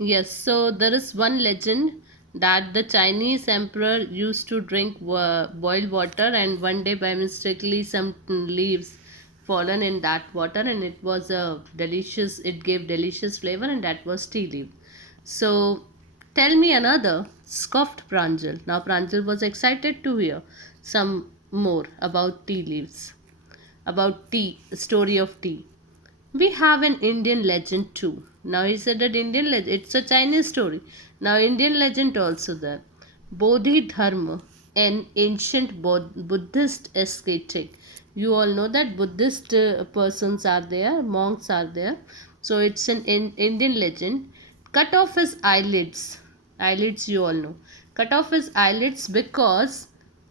Yes, so there is one legend that the Chinese emperor used to drink boiled water, and one day by mistakenly some leaves fallen in that water, and it was a delicious. It gave delicious flavor, and that was tea leaf. So tell me another, scoffed Pranjal. Now Pranjal was excited to hear some more about tea leaves, about tea, story of tea. We have an Indian legend too. Now he said that Indian legend, it's a Chinese story. Now Indian legend also there. Bodhidharma, an ancient Buddhist ascetic. You all know that Buddhist persons are there, monks are there. So it's an Indian legend. Cut off his eyelids. Eyelids you all know. Cut off his eyelids because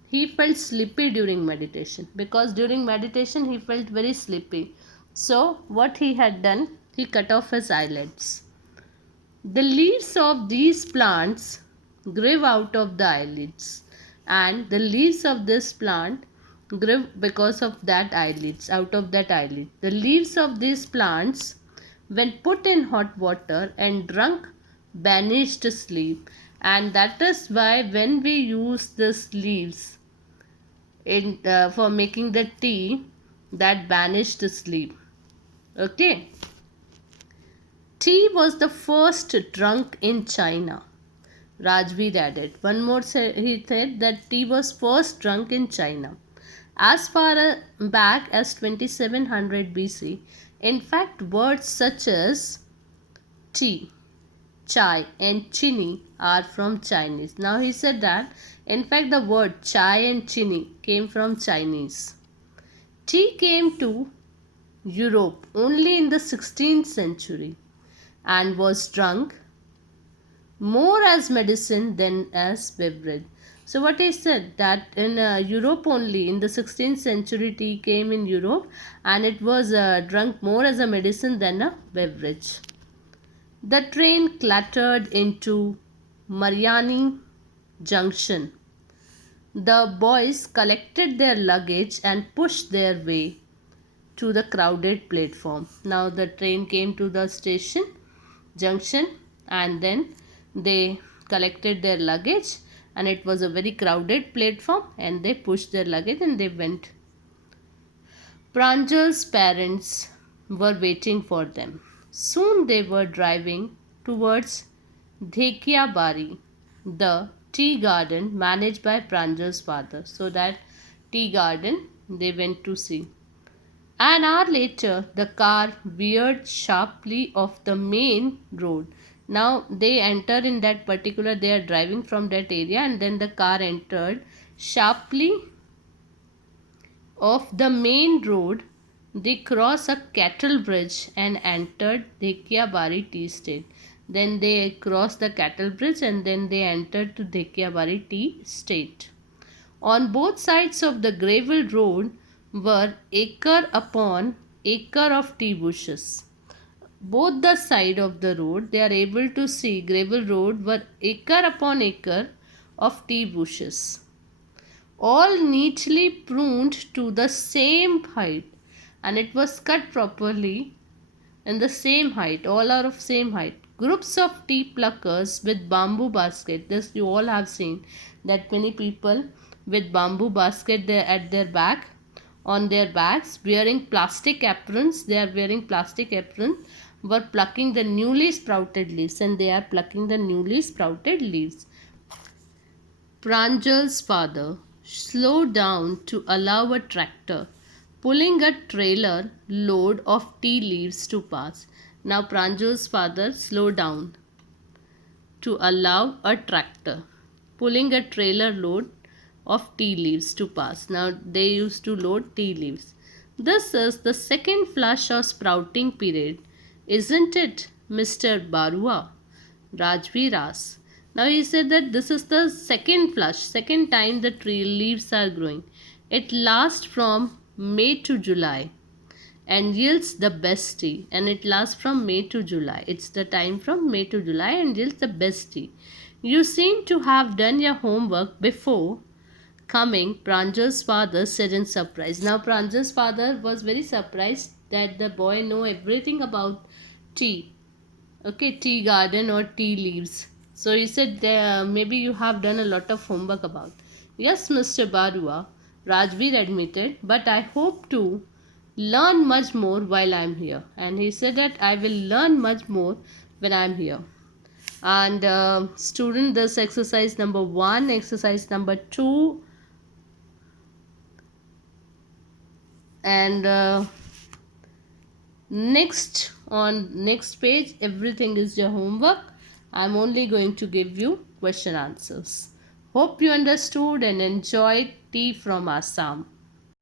he felt sleepy during meditation. Because during meditation he felt very sleepy, so, what he had done, he cut off his eyelids. The leaves of these plants grew out of the eyelids, and the leaves of this plant grew because of that eyelids, out of that eyelid. The leaves of these plants, when put in hot water and drunk, banished sleep, and that is why when we use these leaves for making the tea, that banished sleep. Okay. Tea was the first drunk in China. Rajveer added. One more he said that tea was first drunk in China. As far back as 2700 BC, in fact, words such as tea, chai, and chini are from Chinese. Now he said that in fact the word chai and chini came from Chinese. Tea came to Europe only in the 16th century and was drunk more as medicine than as beverage. So what he said that in Europe only in the 16th century tea came in Europe and it was drunk more as a medicine than a beverage. The train clattered into Mariani Junction. The boys collected their luggage and pushed their way to the crowded platform. Now the train came to the station junction and then they collected their luggage, and it was a very crowded platform, and they pushed their luggage and they went. Pranjal's parents were waiting for them. Soon they were driving towards Bari, the tea garden managed by Pranjal's father. So that tea garden they went to see. An hour later, the car veered sharply off the main road. Now they enter in that particular, they are driving from that area, and then the car entered sharply off the main road. They crossed a cattle bridge and entered Bari tea estate. Then they crossed the cattle bridge and then they entered to Bari tea estate. On both sides of the gravel road were acre upon acre of tea bushes. Both the side of the road they are able to see gravel road were acre upon acre of tea bushes, all neatly pruned to the same height, and it was cut properly in the same height, all are of same height. Groups of tea pluckers with bamboo basket. This you all have seen that many people with bamboo basket there at their back, on their backs, wearing plastic aprons. They are wearing plastic apron, were plucking the newly sprouted leaves, and they are plucking the newly sprouted leaves. Pranjal's father slowed down to allow a tractor pulling a trailer load of tea leaves to pass. Now Pranjal's father slowed down to allow a tractor pulling a trailer load of tea leaves to pass. Now they used to load tea leaves. This is the second flush of sprouting period, isn't it, Mr. Barua? Rajveer asked. Now he said that this is the second flush, second time the tree leaves are growing. It lasts from May to July and yields the best tea, and it lasts from May to July. It's the time from May to July and yields the best tea. You seem to have done your homework before coming, Pranjal's father said in surprise. Now Pranjal's father was very surprised that the boy know everything about tea. Okay, tea garden or tea leaves. So he said maybe you have done a lot of homework about. Yes, Mr. Barua, Rajveer admitted, but I hope to learn much more while I'm here. And he said that I will learn much more when I'm here. And student, this exercise number 1, exercise number 2, and next page everything is your homework. I'm only going to give you question answers. Hope you understood and enjoyed tea from Assam.